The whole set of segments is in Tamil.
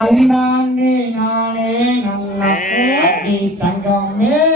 அண்ணானே நானே அடி தங்கமே.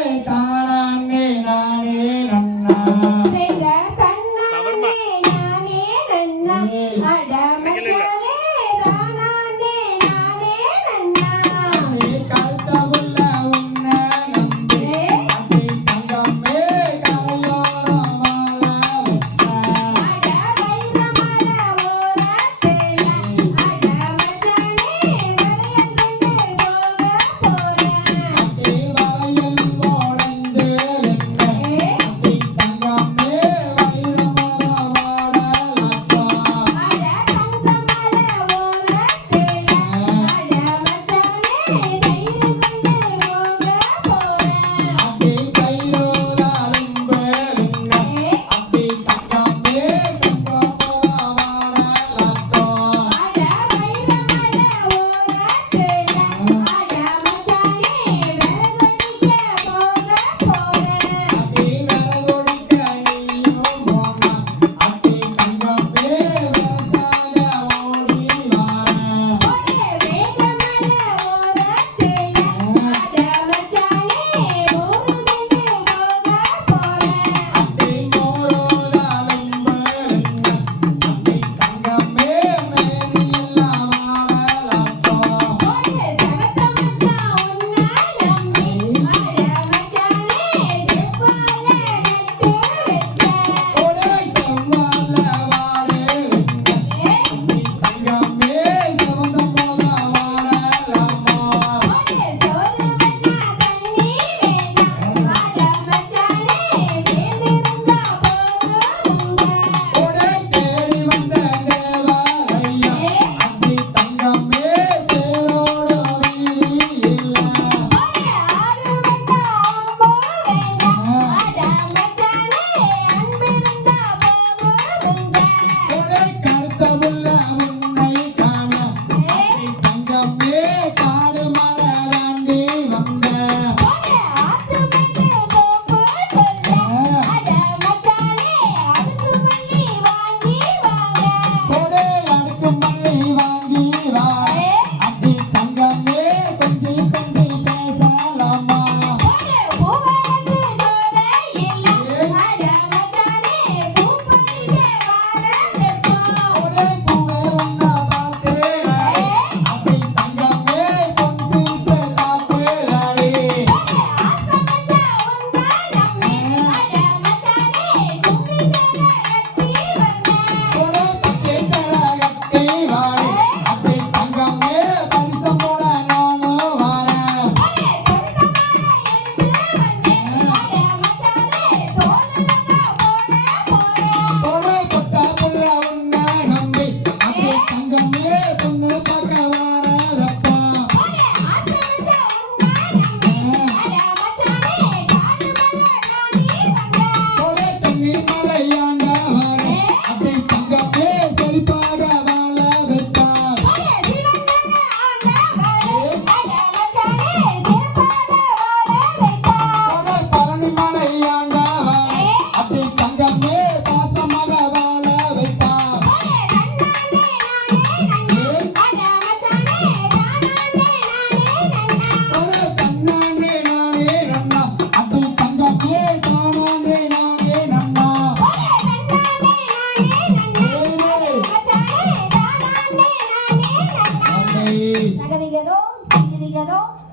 அடமச்சானே தானானே